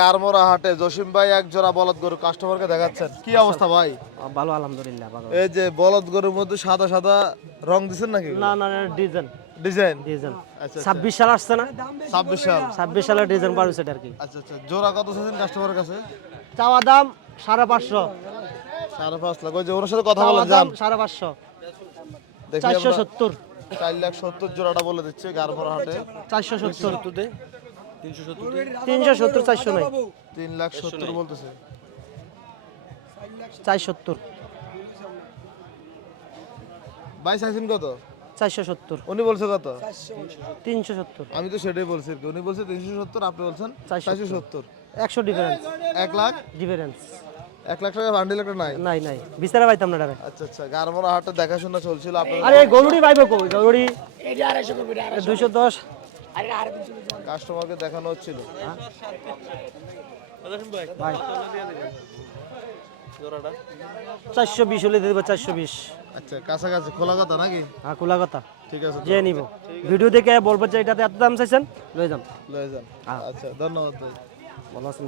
গারমোরা হাটে জসিম ভাই এক জোড়া বলদ গরু কাস্টমারকে দেখাচ্ছেন। কি অবস্থা ভাই? ভালো আলহামদুলিল্লাহ ভালো। এই যে বলদ গরুর মধ্যে সাদা সাদা রং দিছেন নাকি? না না ডিজাইন। ডিজাইন? ডিজাইন। আচ্ছা ছাব্বিশ সাল আসছে না? ছাব্বিশ সাল। ছাব্বিশ সালের ডিজাইন বার হয়েছে আর কি। আচ্ছা আচ্ছা। জোড়া কত চাইছেন কাস্টমারের কাছে? চাওয়া দাম সাড়ে পাঁচশো। সাড়ে পাঁচ লাখ। ওই যে ওনার সাথে কথা বলেন দাম যান। সাড়ে পাঁচশো। দেখি চারশো আমরা সত্তর। চার লাখ সত্তর জোড়াটা বলে দিচ্ছে গারমোরা হাটে। চারশো সত্তর। তিনশো সত্তর চারশো নয় তিন লাখ সত্তর বলতেছে। চার সত্তর। ভাই চাইছেন কত? চারশো সত্তর। উনি বলছে কত? তিনশো সত্তর। আমি তো সেটাই বলছি উনি বলছে তিনশো সত্তর আপনি বলছেন চারশো সত্তর। একশো ডিফারেন্স এক লাখ? ডিফারেন্স এক লাখ টাকা বান্ডিল একটা নাই? নাই নাই। বিস্তারে পাইতাম না আচ্ছা আচ্ছা। গারমোরা হাটে দেখাশোনা চলছিল আপনার আরে গরুড়ি পাইব কই গরুড়ি। দুইশো দশ। কাস্টমারকে দেখানো হচ্ছিল। চারশো বিশ হলে দিয়ে দেবো চারশো বিশ। আচ্ছা কাছাকাছি খোলা কথা নাকি? হ্যাঁ খোলা কথা। ঠিক আছে যে নিব। ভিডিও দেখে বলব যে এটাতে এত দাম চাইছেন? লয়ে যান। লয়ে যান। হ্যাঁ। আচ্ছা ধন্যবাদ ভাই। ভালো আছেন।